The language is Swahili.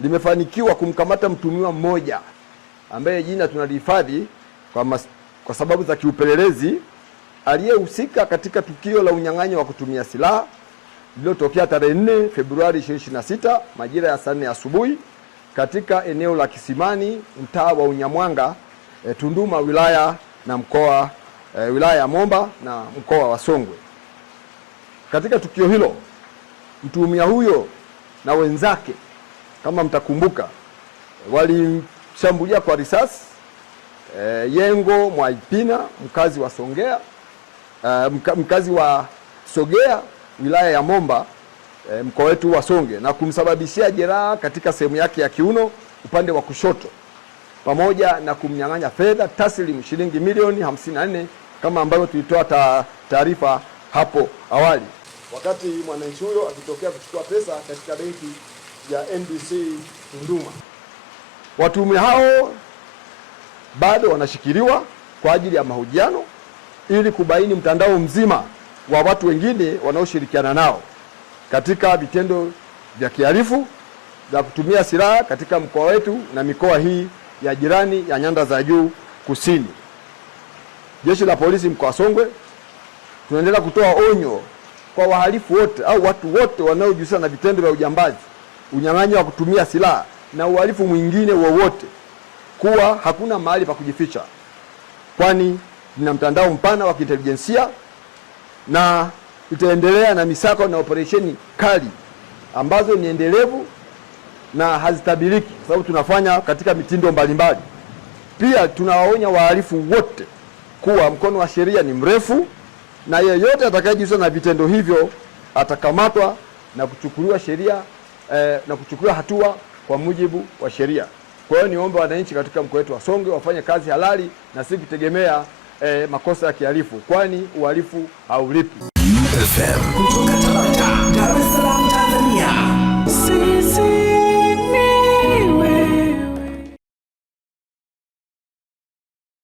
limefanikiwa kumkamata mtuhumiwa mmoja ambaye jina tunalihifadhi kwa sababu za kiupelelezi, aliyehusika katika tukio la unyang'anyi wa kutumia silaha lililotokea tarehe 4 Februari 2026 majira ya saa 4 asubuhi katika eneo la Kisimani, mtaa wa Unyamwanga, Tunduma, wilaya ya Momba na mkoa wa Songwe. Katika tukio hilo, mtuhumiwa huyo na wenzake, kama mtakumbuka, walimshambulia kwa risasi Yengo Mwaipina, mkazi wa Sogea, wilaya ya Momba, mkoa wetu wa Songwe, na kumsababishia jeraha katika sehemu yake ya kiuno upande wa kushoto, pamoja na kumnyang'anya fedha taslimu shilingi milioni 54 kama ambavyo tulitoa taarifa hapo awali, wakati mwananchi huyo akitokea kuchukua pesa katika benki ya NBC Tunduma. Watuhumiwa hao bado wanashikiliwa kwa ajili ya mahojiano ili kubaini mtandao mzima wa watu wengine wanaoshirikiana nao katika vitendo vya kihalifu vya kutumia silaha katika mkoa wetu na mikoa hii ya jirani ya Nyanda za Juu Kusini. Jeshi la Polisi mkoa wa Songwe tunaendelea kutoa onyo kwa wahalifu wote au watu wote wanaojihusisha na vitendo vya ujambazi, unyang'anyi wa kutumia silaha na uhalifu mwingine wowote kuwa hakuna mahali pa kujificha, kwani tuna mtandao mpana wa kiintelijensia na itaendelea na misako na operesheni kali ambazo ni endelevu na hazitabiriki, sababu tunafanya katika mitindo mbalimbali. Pia tunawaonya wahalifu wote kuwa mkono wa sheria ni mrefu, na yeyote atakayejihusisha na vitendo hivyo atakamatwa na kuchukuliwa hatua kwa mujibu wa sheria. Kwa hiyo niombe wananchi katika mkoa wetu wa Songwe wafanye kazi halali na si kutegemea makosa ya kihalifu, kwani uhalifu haulipi. FM kutoka Dar es Salaam.